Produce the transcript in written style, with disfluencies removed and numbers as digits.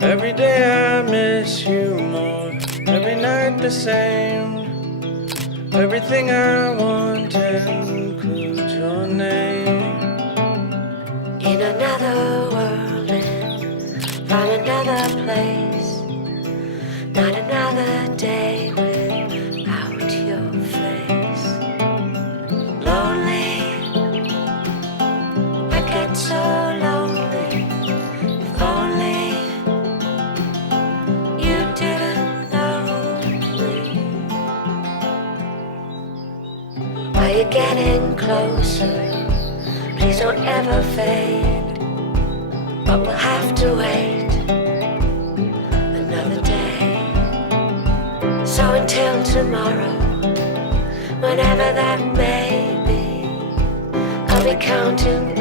Every day I miss you more, every night the same. Everything I want includes your name. In another world and from another place, not another day without your face. Lonely, I get so lonely. If only you didn't know me. Are you getting closer? Please don't ever fade. But we'll have to wait another day. So until tomorrow, whenever that may be, I'll be counting